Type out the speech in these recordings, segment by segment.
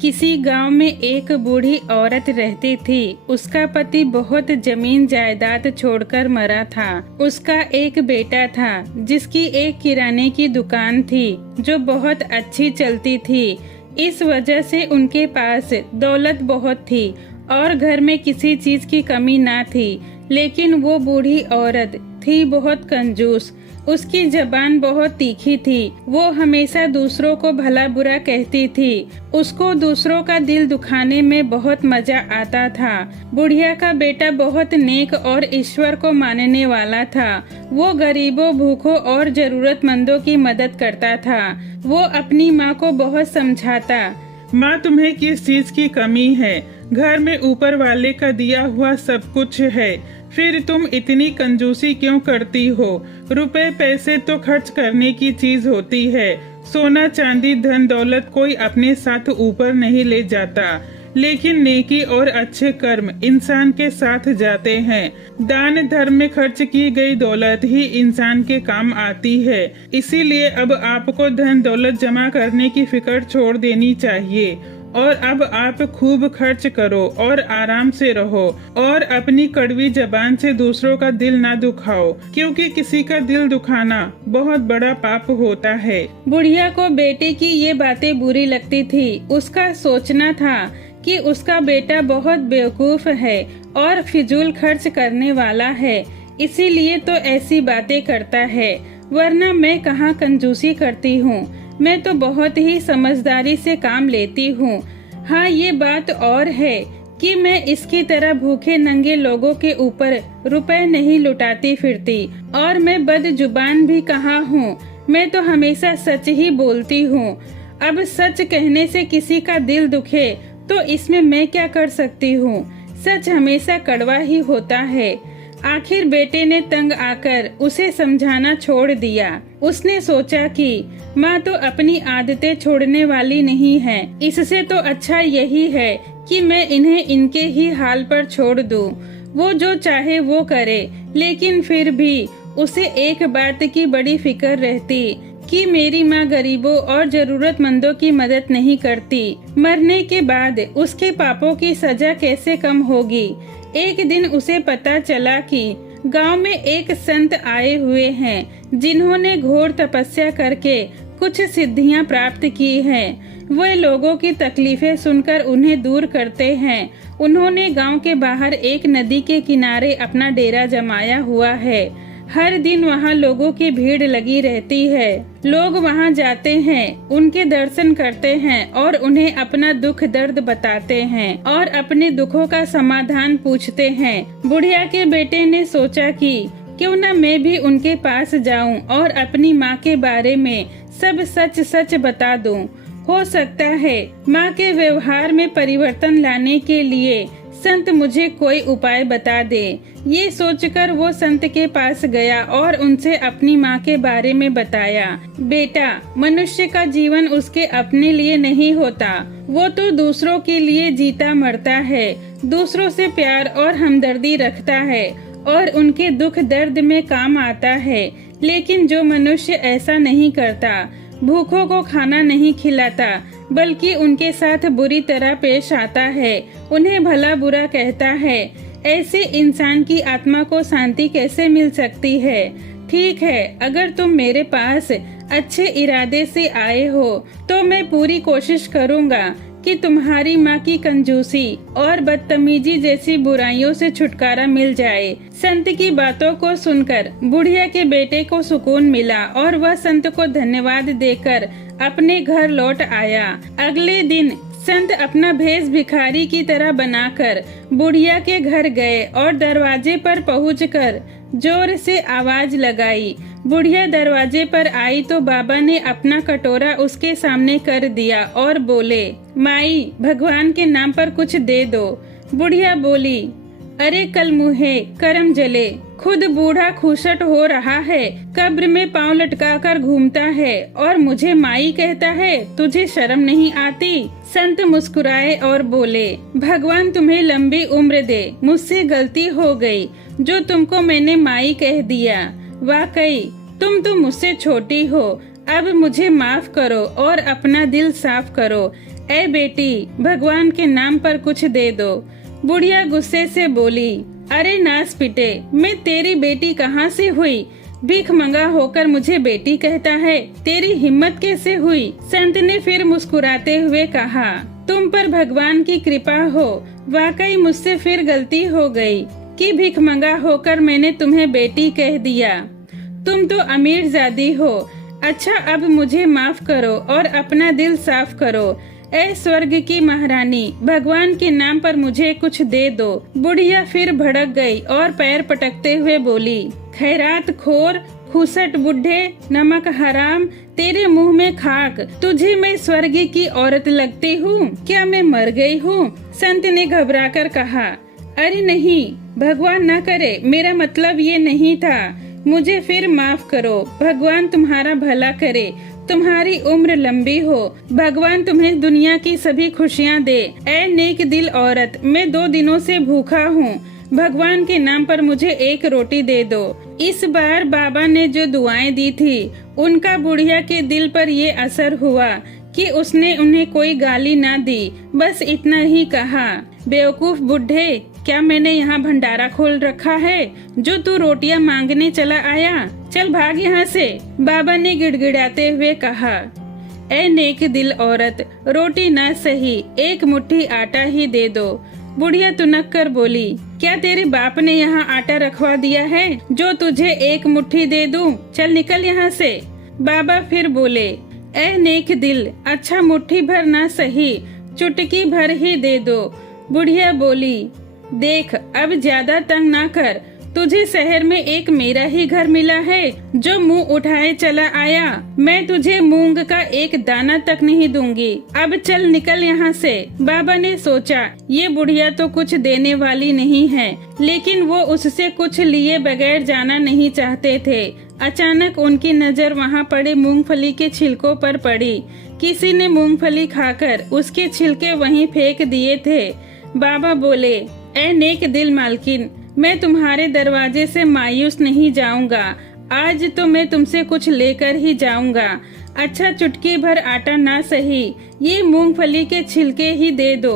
किसी गांव में एक बूढ़ी औरत रहती थी। उसका पति बहुत जमीन जायदाद छोड़कर मरा था। उसका एक बेटा था जिसकी एक किराने की दुकान थी जो बहुत अच्छी चलती थी। इस वजह से उनके पास दौलत बहुत थी और घर में किसी चीज की कमी ना थी। लेकिन वो बूढ़ी औरत थी बहुत कंजूस। उसकी जबान बहुत तीखी थी। वो हमेशा दूसरों को भला बुरा कहती थी। उसको दूसरों का दिल दुखाने में बहुत मजा आता था। बुढ़िया का बेटा बहुत नेक और ईश्वर को मानने वाला था। वो गरीबों, भूखों और जरूरतमंदों की मदद करता था। वो अपनी माँ को बहुत समझाता। माँ, तुम्हें किस चीज की कमी है? घर में ऊपर वाले का दिया हुआ सब कुछ है, फिर तुम इतनी कंजूसी क्यों करती हो? रुपए पैसे तो खर्च करने की चीज होती है। सोना चांदी धन दौलत कोई अपने साथ ऊपर नहीं ले जाता, लेकिन नेकी और अच्छे कर्म इंसान के साथ जाते हैं। दान धर्म में खर्च की गई दौलत ही इंसान के काम आती है। इसीलिए अब आपको धन दौलत जमा करने की फिक्र छोड़ देनी चाहिए और अब आप खूब खर्च करो और आराम से रहो और अपनी कड़वी जबान से दूसरों का दिल ना दुखाओ, क्योंकि किसी का दिल दुखाना बहुत बड़ा पाप होता है। बुढ़िया को बेटे की ये बातें बुरी लगती थी। उसका सोचना था कि उसका बेटा बहुत बेवकूफ है और फिजूल खर्च करने वाला है, इसीलिए तो ऐसी बातें करता है, वरना मैं कहाँ कंजूसी करती हूँ। मैं तो बहुत ही समझदारी से काम लेती हूँ। हाँ, ये बात और है कि मैं इसकी तरह भूखे नंगे लोगों के ऊपर रुपए नहीं लुटाती फिरती, और मैं बदजुबान भी कहाँ हूँ। मैं तो हमेशा सच ही बोलती हूँ। अब सच कहने से किसी का दिल दुखे तो इसमें मैं क्या कर सकती हूँ? सच हमेशा कड़वा ही होता है। आखिर बेटे ने तंग आकर उसे समझाना छोड़ दिया। उसने सोचा कि माँ तो अपनी आदतें छोड़ने वाली नहीं है। इससे तो अच्छा यही है कि मैं इन्हें इनके ही हाल पर छोड़ दूँ। वो जो चाहे वो करे, लेकिन फिर भी उसे एक बात की बड़ी फिक्र रहती कि मेरी माँ गरीबों और जरूरतमंदों की मदद नहीं करती। मरने के बाद उसके पापों की सजा कैसे कम होगी? एक दिन उसे पता चला कि गांव में एक संत आए हुए हैं जिन्होंने घोर तपस्या करके कुछ सिद्धियां प्राप्त की हैं। वे लोगों की तकलीफें सुनकर उन्हें दूर करते हैं। उन्होंने गांव के बाहर एक नदी के किनारे अपना डेरा जमाया हुआ है। हर दिन वहां लोगों की भीड़ लगी रहती है। लोग वहां जाते हैं, उनके दर्शन करते हैं और उन्हें अपना दुख दर्द बताते हैं और अपने दुखों का समाधान पूछते हैं। बुढ़िया के बेटे ने सोचा कि क्यों न मैं भी उनके पास जाऊं और अपनी माँ के बारे में सब सच सच बता दूं। हो सकता है माँ के व्यवहार में परिवर्तन लाने के लिए संत मुझे कोई उपाय बता दे। ये सोचकर वो संत के पास गया और उनसे अपनी माँ के बारे में बताया। बेटा, मनुष्य का जीवन उसके अपने लिए नहीं होता, वो तो दूसरों के लिए जीता मरता है। दूसरों से प्यार और हमदर्दी रखता है और उनके दुख दर्द में काम आता है। लेकिन जो मनुष्य ऐसा नहीं करता, भूखों को खाना नहीं खिलाता, बल्कि उनके साथ बुरी तरह पेश आता है, उन्हें भला बुरा कहता है, ऐसे इंसान की आत्मा को शांति कैसे मिल सकती है? ठीक है, अगर तुम मेरे पास अच्छे इरादे से आए हो तो मैं पूरी कोशिश करूँगा कि तुम्हारी माँ की कंजूसी और बदतमीजी जैसी बुराइयों से छुटकारा मिल जाए। संत की बातों को सुनकर बुढ़िया के बेटे को सुकून मिला और वह संत को धन्यवाद देकर अपने घर लौट आया। अगले दिन संत अपना भेष भिखारी की तरह बनाकर बुढ़िया के घर गए और दरवाजे पर पहुंचकर जोर से आवाज लगाई। बुढ़िया दरवाजे पर आई तो बाबा ने अपना कटोरा उसके सामने कर दिया और बोले, माई, भगवान के नाम पर कुछ दे दो। बुढ़िया बोली, अरे कल मुहे करम जले, खुद बूढ़ा खुशट हो रहा है, कब्र में पांव लटकाकर घूमता है और मुझे माई कहता है, तुझे शर्म नहीं आती? संत मुस्कुराए और बोले, भगवान तुम्हें लंबी उम्र दे, मुझसे गलती हो गई जो तुमको मैंने माई कह दिया। वाकई तुम तो मुझसे छोटी हो, अब मुझे माफ करो और अपना दिल साफ करो। ए बेटी, भगवान के नाम पर कुछ दे दो। बुढ़िया गुस्से से बोली, अरे नास पिटे, मैं तेरी बेटी कहाँ से हुई? भीख मंगा होकर मुझे बेटी कहता है, तेरी हिम्मत कैसे हुई? संत ने फिर मुस्कुराते हुए कहा, तुम पर भगवान की कृपा हो। वाकई मुझसे फिर गलती हो गई कि भीख मंगा होकर मैंने तुम्हें बेटी कह दिया। तुम तो अमीरजादी हो। अच्छा, अब मुझे माफ करो और अपना दिल साफ करो। ए स्वर्ग की महारानी, भगवान के नाम पर मुझे कुछ दे दो। बुढ़िया फिर भड़क गई और पैर पटकते हुए बोली, खैरात खोर, खुसट बुढ़े, नमक हराम, तेरे मुंह में खाक। तुझे मैं स्वर्ग की औरत लगती हूँ? क्या मैं मर गई हूँ? संत ने घबराकर कहा, अरे नहीं, भगवान न करे, मेरा मतलब ये नहीं था। मुझे फिर माफ करो। भगवान तुम्हारा भला करे, तुम्हारी उम्र लंबी हो। भगवान तुम्हें दुनिया की सभी खुशियाँ दे। ऐ नेक दिल औरत, मैं 2 दिनों से भूखा हूँ। भगवान के नाम पर मुझे एक रोटी दे दो। इस बार बाबा ने जो दुआएं दी थी, उनका बुढ़िया के दिल पर ये असर हुआ कि उसने उन्हें कोई गाली ना दी। बस इतना ही कहा, बेवकूफ बुढ़े, क्या मैंने यहाँ भंडारा खोल रखा है जो तू रोटियां मांगने चला आया? चल भाग यहाँ से। बाबा ने गिड़गिड़ाते हुए कहा, ए नेक दिल औरत, रोटी न सही, एक मुट्ठी आटा ही दे दो। बुढ़िया तुनक कर बोली, क्या तेरे बाप ने यहाँ आटा रखवा दिया है जो तुझे एक मुट्ठी दे दूं? चल निकल यहाँ से। बाबा फिर बोले, ए नेक दिल, अच्छा मुट्ठी भर ना सही, चुटकी भर ही दे दो। बुढ़िया बोली, देख, अब ज्यादा तंग ना कर। तुझे शहर में एक मेरा ही घर मिला है जो मुंह उठाए चला आया। मैं तुझे मूंग का एक दाना तक नहीं दूंगी। अब चल निकल यहाँ से। बाबा ने सोचा, ये बुढ़िया तो कुछ देने वाली नहीं है, लेकिन वो उससे कुछ लिए बगैर जाना नहीं चाहते थे। अचानक उनकी नजर वहाँ पड़े मूंगफली के छिलकों पर पड़ी। किसी ने मूंगफली खाकर उसके छिलके वहीं फेंक दिए थे। बाबा बोले, ए नेक दिल मालकिन, मैं तुम्हारे दरवाजे से मायूस नहीं जाऊंगा। आज तो मैं तुमसे कुछ लेकर ही जाऊंगा। अच्छा, चुटकी भर आटा ना सही, ये मूंगफली के छिलके ही दे दो।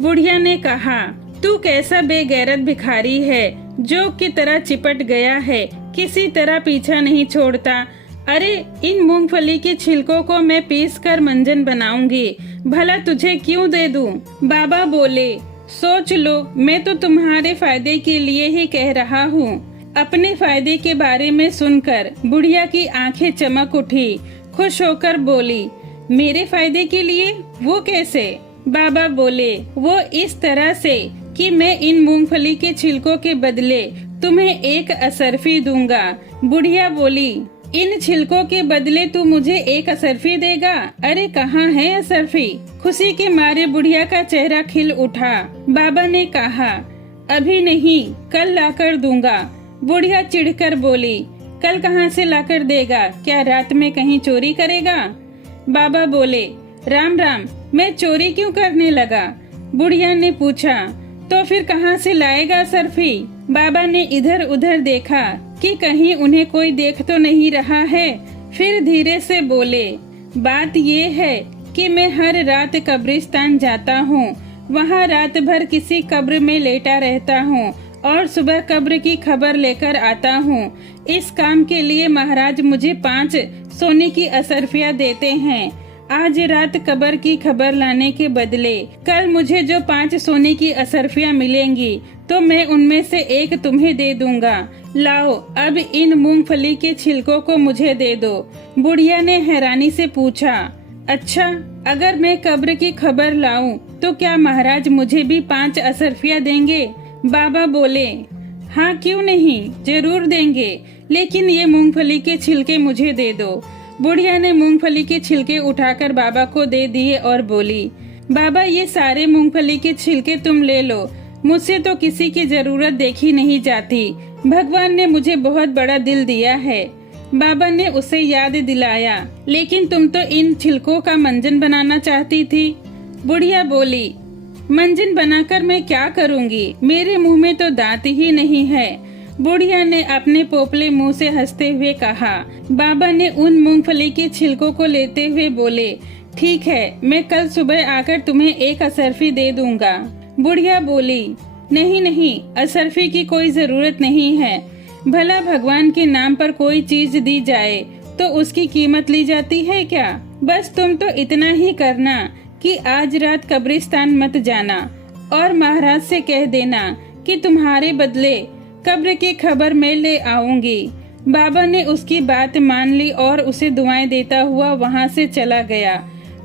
बुढ़िया ने कहा, तू कैसा बेगैरत भिखारी है जो की तरह चिपट गया है, किसी तरह पीछा नहीं छोड़ता। अरे, इन मूंगफली के छिलकों को मैं पीस कर मंजन बनाऊंगी, भला तुझे क्यों दे दूं? बाबा बोले, सोच लो, मैं तो तुम्हारे फायदे के लिए ही कह रहा हूँ। अपने फायदे के बारे में सुनकर बुढ़िया की आंखें चमक उठी। खुश होकर बोली, मेरे फायदे के लिए? वो कैसे? बाबा बोले, वो इस तरह से कि मैं इन मूंगफली के छिलकों के बदले तुम्हें एक असरफी दूंगा। बुढ़िया बोली, इन छिलकों के बदले तू मुझे एक असरफी देगा? अरे कहाँ है असरफी? खुशी के मारे बुढ़िया का चेहरा खिल उठा। बाबा ने कहा, अभी नहीं, कल लाकर दूंगा। बुढ़िया चिढ़कर बोली, कल कहाँ से लाकर देगा? क्या रात में कहीं चोरी करेगा? बाबा बोले, राम राम, मैं चोरी क्यों करने लगा? बुढ़िया ने पूछा, तो फिर कहाँ से लाएगा असरफी? बाबा ने इधर उधर देखा कि कहीं उन्हें कोई देख तो नहीं रहा है। फिर धीरे से बोले, बात ये है कि मैं हर रात कब्रिस्तान जाता हूँ, वहाँ रात भर किसी कब्र में लेटा रहता हूँ और सुबह कब्र की खबर लेकर आता हूँ। इस काम के लिए महाराज मुझे 5 सोने की असरफियाँ देते हैं। आज रात कब्र की खबर लाने के बदले कल मुझे जो 5 सोने की असरफियाँ मिलेंगी तो मैं उनमें से एक तुम्हें दे दूंगा। लाओ, अब इन मूंगफली के छिलकों को मुझे दे दो। बुढ़िया ने हैरानी से पूछा, अच्छा, अगर मैं कब्र की खबर लाऊं तो क्या महाराज मुझे भी 5 असरफियाँ देंगे? बाबा बोले, हाँ क्यों नहीं, जरूर देंगे, लेकिन ये मूंगफली के छिलके मुझे दे दो। बुढ़िया ने मूंगफली के छिलके उठाकर बाबा को दे दिए और बोली, बाबा ये सारे मूंगफली के छिलके तुम ले लो, मुझसे तो किसी की जरूरत देखी नहीं जाती। भगवान ने मुझे बहुत बड़ा दिल दिया है। बाबा ने उसे याद दिलाया, लेकिन तुम तो इन छिलकों का मंजन बनाना चाहती थी। बुढ़िया बोली, मंजन बनाकर मैं क्या करूँगी? मेरे मुंह में तो दांत ही नहीं है। बुढ़िया ने अपने पोपले मुंह से हंसते हुए कहा। बाबा ने उन मूंगफली के छिलकों को लेते हुए बोले, ठीक है, मैं कल सुबह आकर तुम्हें एक असरफी दे दूंगा। बुढ़िया बोली, नहीं नहीं, असरफी की कोई जरूरत नहीं है। भला भगवान के नाम पर कोई चीज दी जाए तो उसकी कीमत ली जाती है क्या? बस तुम तो इतना ही करना कि आज रात कब्रिस्तान मत जाना और महाराज से कह देना कि तुम्हारे बदले कब्र की खबर मैं ले आऊंगी। बाबा ने उसकी बात मान ली और उसे दुआएं देता हुआ वहां से चला गया।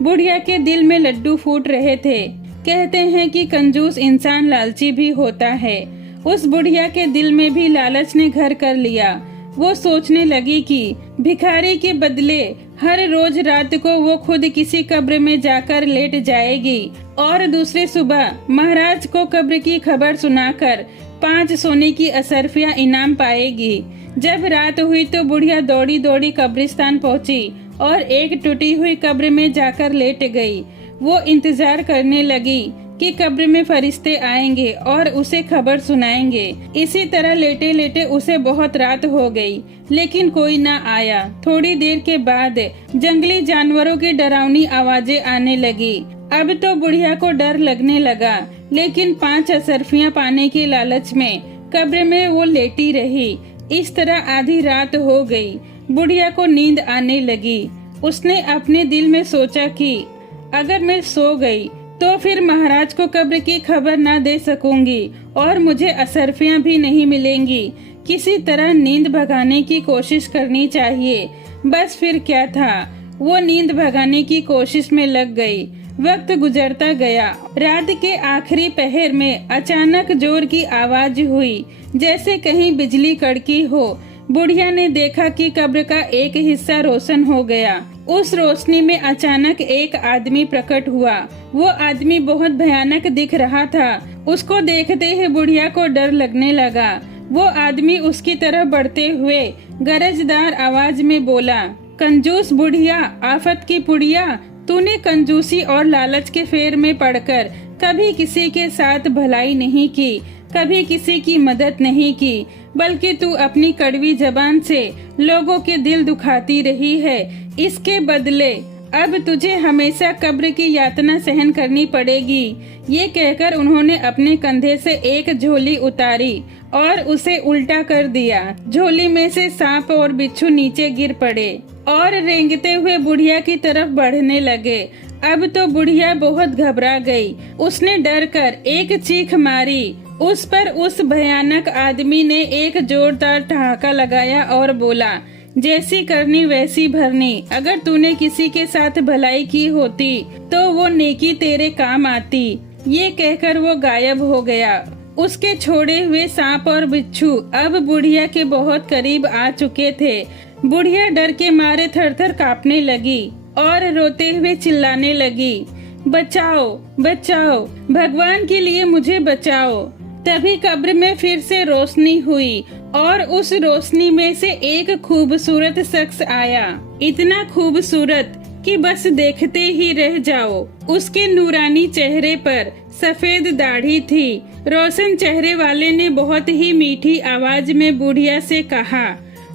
बुढ़िया के दिल में लड्डू फूट रहे थे। कहते हैं कि कंजूस इंसान लालची भी होता है। उस बुढ़िया के दिल में भी लालच ने घर कर लिया। वो सोचने लगी कि भिखारी के बदले हर रोज रात को वो खुद किसी कब्र में जाकर लेट जाएगी और दूसरी सुबह महाराज को कब्र की खबर सुनाकर 5 सोने की असरफियां इनाम पाएगी। जब रात हुई तो बुढ़िया दौड़ी दौड़ी कब्रिस्तान पहुंची और एक टूटी हुई कब्र में जाकर लेट गई। वो इंतजार करने लगी कि कब्र में फरिश्ते आएंगे और उसे खबर सुनाएंगे। इसी तरह लेटे लेटे उसे बहुत रात हो गई, लेकिन कोई न आया। थोड़ी देर के बाद जंगली जानवरों की डरावनी आवाजें आने लगी। अब तो बुढ़िया को डर लगने लगा, लेकिन 5 असरफियां पाने के लालच में कब्र में वो लेटी रही। इस तरह आधी रात हो गई। बुढ़िया को नींद आने लगी। उसने अपने दिल में सोचा कि अगर मैं सो गई तो फिर महाराज को कब्र की खबर ना दे सकूंगी और मुझे असरफियां भी नहीं मिलेंगी। किसी तरह नींद भगाने की कोशिश करनी चाहिए। बस फिर क्या था, वो नींद भगाने की कोशिश में लग गई। वक्त गुजरता गया। रात के आखिरी पहर में अचानक जोर की आवाज हुई, जैसे कहीं बिजली कड़की हो। बुढ़िया ने देखा कि कब्र का एक हिस्सा रोशन हो गया। उस रोशनी में अचानक एक आदमी प्रकट हुआ। वो आदमी बहुत भयानक दिख रहा था। उसको देखते ही बुढ़िया को डर लगने लगा। वो आदमी उसकी तरफ बढ़ते हुए गरजदार आवाज में बोला, कंजूस बुढ़िया, आफत की पुड़िया, तूने कंजूसी और लालच के फेर में पड़कर कभी किसी के साथ भलाई नहीं की, कभी किसी की मदद नहीं की, बल्कि तू अपनी कड़वी जबान से लोगों के दिल दुखाती रही है। इसके बदले अब तुझे हमेशा कब्र की यातना सहन करनी पड़ेगी। ये कहकर उन्होंने अपने कंधे से एक झोली उतारी और उसे उल्टा कर दिया। झोली में से सांप और बिच्छू नीचे गिर पड़े और रेंगते हुए बुढ़िया की तरफ बढ़ने लगे। अब तो बुढ़िया बहुत घबरा गई। उसने डर कर एक चीख मारी। उस पर उस भयानक आदमी ने एक जोरदार ठहाका लगाया और बोला, जैसी करनी वैसी भरनी। अगर तूने किसी के साथ भलाई की होती तो वो नेकी तेरे काम आती। ये कहकर वो गायब हो गया। उसके छोड़े हुए सांप और बिच्छू अब बुढ़िया के बहुत करीब आ चुके थे। बुढ़िया डर के मारे थर-थर कांपने लगी और रोते हुए चिल्लाने लगी, बचाओ बचाओ, भगवान के लिए मुझे बचाओ। तभी कब्र में फिर से रोशनी हुई और उस रोशनी में से एक खूबसूरत शख्स आया। इतना खूबसूरत कि बस देखते ही रह जाओ। उसके नूरानी चेहरे पर सफेद दाढ़ी थी। रोशन चेहरे वाले ने बहुत ही मीठी आवाज में बुढ़िया से कहा,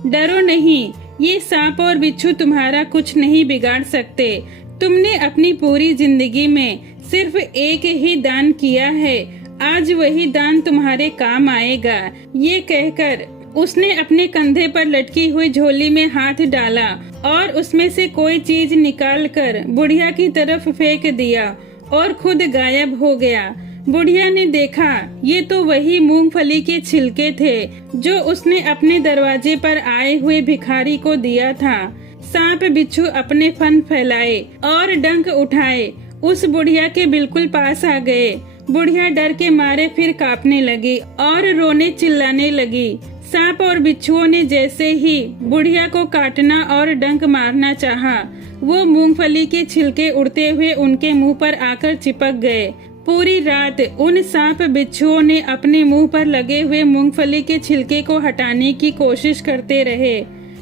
डरो नहीं, ये सांप और बिच्छू तुम्हारा कुछ नहीं बिगाड़ सकते। तुमने अपनी पूरी जिंदगी में सिर्फ एक ही दान किया है, आज वही दान तुम्हारे काम आएगा। ये कहकर उसने अपने कंधे पर लटकी हुई झोली में हाथ डाला और उसमें से कोई चीज निकालकर बुढ़िया की तरफ फेंक दिया और खुद गायब हो गया। बुढ़िया ने देखा ये तो वही मूंगफली के छिलके थे जो उसने अपने दरवाजे पर आए हुए भिखारी को दिया था। सांप बिच्छू अपने फन फैलाए और डंक उठाए उस बुढ़िया के बिल्कुल पास आ गए। बुढ़िया डर के मारे फिर कांपने लगी और रोने चिल्लाने लगी। सांप और बिच्छुओं ने जैसे ही बुढ़िया को काटना और डंक मारना चाहा, वो मूंगफली के छिलके उड़ते हुए उनके मुंह पर आकर चिपक गए। पूरी रात उन सांप बिच्छुओं ने अपने मुंह पर लगे हुए मूंगफली के छिलके को हटाने की कोशिश करते रहे,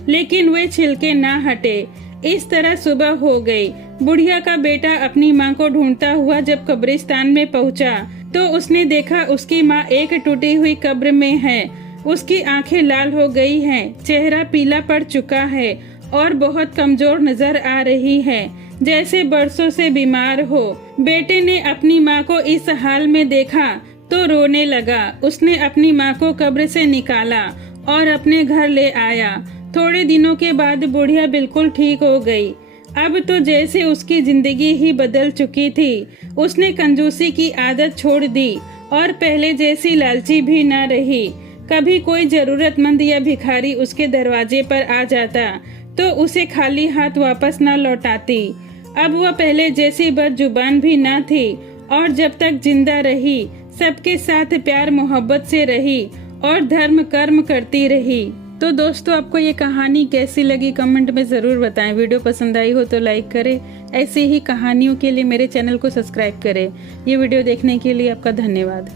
लेकिन वे छिलके ना हटे। इस तरह सुबह हो गई। बुढ़िया का बेटा अपनी माँ को ढूंढता हुआ जब कब्रिस्तान में पहुँचा तो उसने देखा उसकी माँ एक टूटी हुई कब्र में है। उसकी आंखें लाल हो गई हैं, चेहरा पीला पड़ चुका है और बहुत कमजोर नजर आ रही है, जैसे बरसों से बीमार हो। बेटे ने अपनी माँ को इस हाल में देखा तो रोने लगा। उसने अपनी माँ को कब्र से निकाला और अपने घर ले आया। थोड़े दिनों के बाद बुढ़िया बिल्कुल ठीक हो गई। अब तो जैसे उसकी जिंदगी ही बदल चुकी थी। उसने कंजूसी की आदत छोड़ दी और पहले जैसी लालची भी न रही। कभी कोई जरूरतमंद या भिखारी उसके दरवाजे पर आ जाता तो उसे खाली हाथ वापस न लौटाती। अब वह पहले जैसी बदजुबान भी न थी और जब तक जिंदा रही सबके साथ प्यार मोहब्बत से रही और धर्म कर्म करती रही। तो दोस्तों, आपको ये कहानी कैसी लगी कमेंट में ज़रूर बताएं। वीडियो पसंद आई हो तो लाइक करें। ऐसी ही कहानियों के लिए मेरे चैनल को सब्सक्राइब करें। ये वीडियो देखने के लिए आपका धन्यवाद।